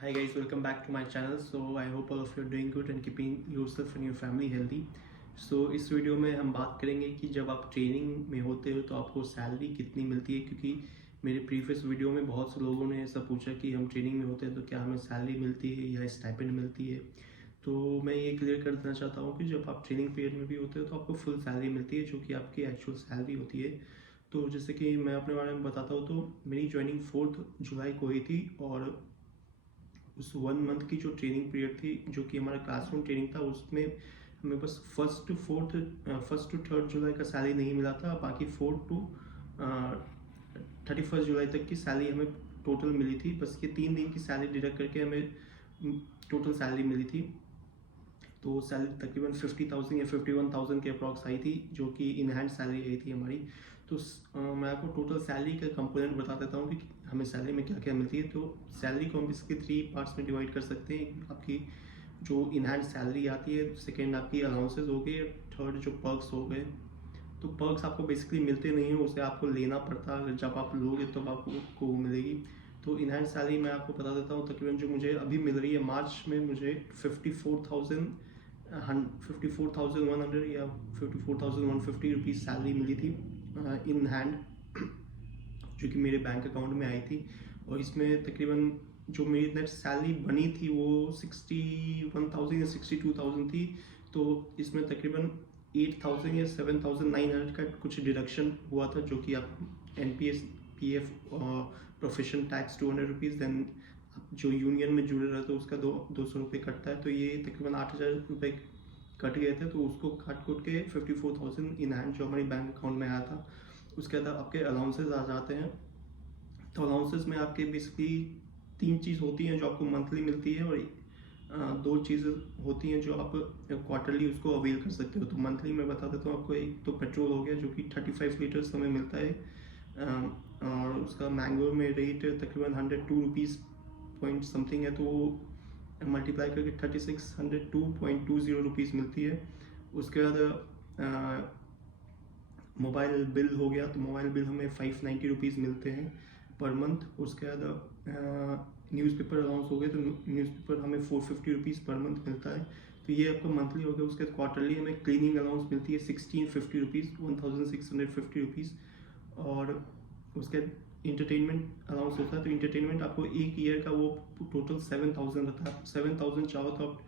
Hi guys, welcome back to my channel. So I hope all of you are doing good and keeping yourself and your family healthy. इस video में हम बात करेंगे कि जब आप ट्रेनिंग में होते हो तो आपको सैलरी कितनी मिलती है, क्योंकि मेरे प्रीवियस वीडियो में बहुत से लोगों ने ऐसा पूछा कि हम ट्रेनिंग में होते हैं तो क्या हमें सैलरी मिलती है या स्टाइपेंड मिलती है। तो मैं ये क्लियर कर देना चाहता हूँ कि जब आप ट्रेनिंग पीरियड में भी होते हो तो आपको फुल सैलरी मिलती है, जो कि आपकी एक्चुअल सैलरी होती है। तो जैसे कि मैं अपने बारे में बताता हूँ, तो मेरी ज्वाइनिंग 4 जुलाई को हुई थी, और उस 1 मंथ की जो ट्रेनिंग पीरियड थी, जो कि हमारा क्लासरूम ट्रेनिंग था, उसमें हमें बस फर्स्ट टू थर्ड जुलाई का सैलरी नहीं मिला था। बाकी 4 टू 31 जुलाई तक की सैलरी हमें टोटल मिली थी। बस ये 3 दिन की सैलरी डिडक्ट करके हमें टोटल सैलरी मिली थी। तो सैलरी तकरीबन 50,000 या 51,000 के अप्रॉक्स आई थी, जो कि इन हैंड सैलरी आई थी हमारी। तो मैं आपको टोटल सैलरी का कंपोनेंट बता देता हूँ कि हमें सैलरी में क्या क्या मिलती है। तो सैलरी को हम इसके 3 पार्ट्स में डिवाइड कर सकते हैं। आपकी जो इन हैंड सैलरी आती है, सेकेंड आपकी अलाउंसेज हो गए, थर्ड जो पर्क्स हो गए। तो पर्क्स आपको बेसिकली मिलते नहीं हैं, उसे आपको लेना पड़ता है। अगर जब आप लोगे तब आपको वो मिलेगी। तो इन हैंड सैलरी मैं आपको बता देता हूँ, तकरीबन जो मुझे अभी मिल रही है मार्च में, मुझे 54,100 या 54,150 रुपीज़ सैलरी मिली थी इन हैंड, जो कि मेरे बैंक अकाउंट में आई थी। और इसमें तकरीबन जो मेरी नेट सैलरी बनी थी वो 61,000 या 62,000 थी। तो इसमें तकरीबन 8,000 या 7,900 का कुछ डिडक्शन हुआ था, जो कि आप NPS PF profession tax 200 rupees, then जो यूनियन में जुड़े रहते उसका 200 रुपये कटता है। तो ये तकरीबन 8,000 रुपये कट गए थे। तो उसको काट कुट के 54,000 इन हैंड जो हमारी बैंक अकाउंट में आया था। उसके बाद आपके अलाउंसेज आ जाते हैं। तो अलाउंसेस में आपके बेसिकली 3 चीज़ होती हैं जो आपको मंथली मिलती है, और 2 चीज़ें होती हैं जो आप क्वार्टरली उसको अवेल कर सकते हो। तो मंथली मैं बता देता हूँ आपको। एक तो पेट्रोल हो गया, जो कि 35 लीटर्स हमें मिलता है, और उसका मैंगो में रेट तकरीबन 102 रुपीज़ पॉइंट समथिंग है। तो वो मल्टीप्लाई करके 3602.20 रुपीज़ मिलती है। उसके बाद मोबाइल बिल हो गया, तो मोबाइल बिल हमें 590 रुपीज़ मिलते हैं पर मंथ। उसके बाद न्यूज़पेपर अलाउंस हो गए, तो न्यूज़पेपर हमें 450 रुपीज़ पर मंथ मिलता है। तो ये आपका मंथली हो गया। उसके बाद क्वार्टरली हमें क्लीनिंग अलाउंस मिलती है 1650 रुपीज़, 1650 रुपीज़। और उसके बाद इंटरटेनमेंट अलाउंस होता है। तो इंटरटेनमेंट आपको एक ईयर का वो टोटल 7,000 रहता है। 7,000 चाहो तो आप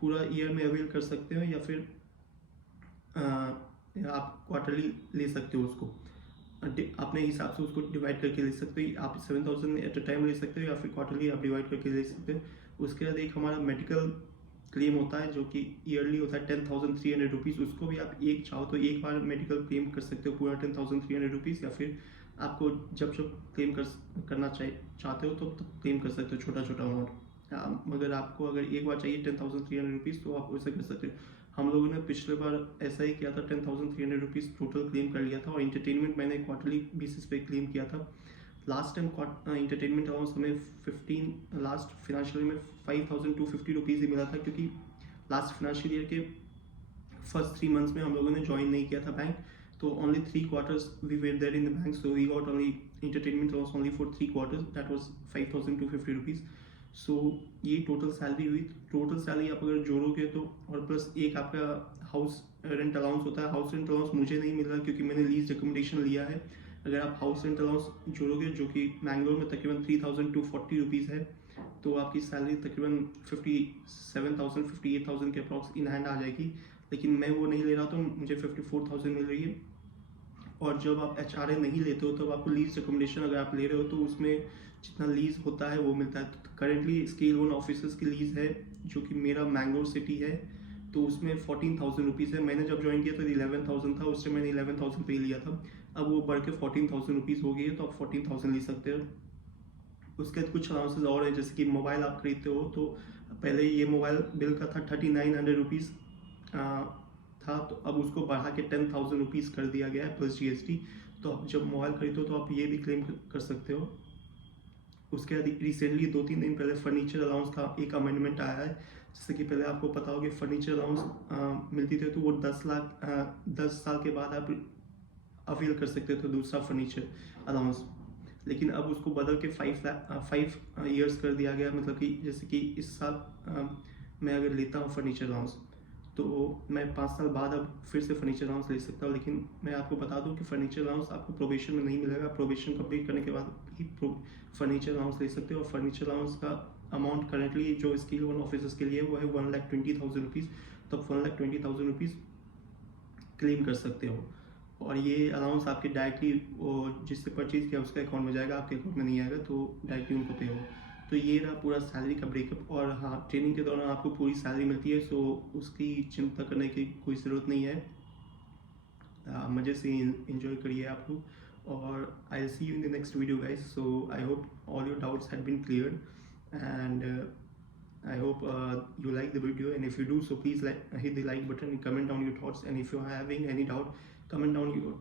पूरा ईयर में अवेल कर सकते हो, या फिर आप क्वार्टरली ले सकते हो उसको। अपने हिसाब से उसको डिवाइड करके ले सकते हो। आप 7,000 एट अ टाइम ले सकते हो, या फिर क्वार्टरली आप डिवाइड करके ले सकते हो। उसके बाद एक हमारा मेडिकल क्लेम होता है, जो कि ईयरली होता है 10,300 रुपीज़। उसको भी आप एक चाहो तो एक बार मेडिकल क्लेम कर सकते हो पूरा 10,300 रुपीज़, या फिर आपको जब जब क्लेम करना चाहते हो तो क्लेम कर सकते हो छोटा छोटा अमाउंट। मगर आपको अगर एक बार चाहिए 10,300 रुपीज़, तो आप वैसे कर सकते हो। हम लोगों ने पिछले बार ऐसा ही किया था, 10,300 रुपीज़ टोटल क्लेम कर लिया था। और इंटरटेनमेंट मैंने क्वार्टरली बेसिस पे क्लेम किया था। लास्ट टाइम इंटरटेनमेंट अलाउंस हमें 15 लास्ट फिनेंशियल में 5,250 रुपीज़ ही मिला था, क्योंकि लास्ट फिनेंशियल ईयर के फर्स्ट 3 मंथ्स में हम लोगों ने ज्वाइन नहीं किया था बैंक। तो only 3 quarters we were there in the bank, so we got only entertainment allowance only for 3 quarters, that was 5,250 rupees. सो ये टोटल सैलरी हुई। टोटल सैलरी आप अगर जोड़ोगे तो, और प्लस एक आपका हाउस रेंट अलाउंस होता है। हाउस रेंट अलाउंस मुझे नहीं मिल रहा, क्योंकि मैंने लीज रिकमेंडेशन लिया है। अगर आप हाउस रेंट अलाउंस जोड़ोगे, जो कि मैंगलोर में तकरीबन 3,240 रुपीज़ है, तो आपकी सैलरी तकरीबन 57,000 58,000 के अप्रॉक्स इन हैंड आ जाएगी। लेकिन मैं वो नहीं ले रहा, तो मुझे 54,000 मिल रही है। और जब आप HRA नहीं लेते हो, तब आपको लीज रिकमेंडेशन अगर आप ले रहे हो, तो उसमें जितना लीज होता है वो मिलता है। तो करेंटली स्केल 1 ऑफिसर्स की लीज है, जो कि मेरा मैंगलोर सिटी है, तो उसमें 14,000 रुपीज़ है। मैंने जब ज्वाइन किया तो 11,000 था, उससे मैंने 11,000 पे लिया था। अब वो बढ़ के 14,000 रुपीज़ हो गई है, तो आप 14,000 ले सकते हो। उसके बाद कुछ अलाउंसेज और हैं, जैसे कि मोबाइल आप खरीदते हो, तो पहले ये मोबाइल बिल का था 3,900 रुपीज़ था, तो अब उसको बढ़ा के 10,000 रुपीज़ कर दिया गया है प्लस GST। तो आप जब मोबाइल खरीदते हो तो आप ये भी क्लेम कर सकते हो। उसके बाद रिसेंटली 2-3 दिन पहले फर्नीचर अलाउंस का एक अमेंडमेंट आया है। जैसे कि पहले आपको पता होगा फर्नीचर अलाउंस मिलती थी, तो वो 10 साल के बाद आप अवेल कर सकते थे दूसरा फर्नीचर अलाउंस। लेकिन अब उसको बदल के 5 ईयर्स कर दिया गया। मतलब कि जैसे कि इस साल मैं अगर लेता हूँ फर्नीचर अलाउंस, तो मैं 5 साल बाद अब फिर से फर्नीचर अलाउंस ले सकता हूँ। लेकिन मैं आपको बता दूँ कि फर्नीचर अलाउंस आपको प्रोबेशन में नहीं मिलेगा। प्रोबेशन कंप्लीट करने के बाद ही फर्नीचर अलाउंस ले सकते हो। और फर्नीचर अलाउंस का अमाउंट करंटली जो स्किल 1 ऑफिसर्स के लिए वो है 1,20,000 रुपीज़। तो 1,20,000 रुपीज़ क्लेम कर सकते हो। और ये अलाउंस आपके डायरेक्टली जिससे परचेज किया उसके अकाउंट में जाएगा, आपके अकाउंट में नहीं आएगा, तो डायरेक्टली उनको पे हो। तो ये रहा पूरा सैलरी का ब्रेकअप। और हाँ, ट्रेनिंग के दौरान आपको पूरी सैलरी मिलती है, सो उसकी चिंता करने की कोई ज़रूरत नहीं है। मज़े से इंजॉय करिए आप लोग। और I will see you in the next video guys. So I hope all your doubts had been cleared, and I hope you like the video, and if you do so, please hit the like button and comment down your thoughts. And if you are having any doubt, comment down your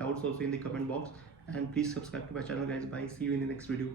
doubts also in the comment box, and please subscribe to my channel guys. Bye, see you in the next video.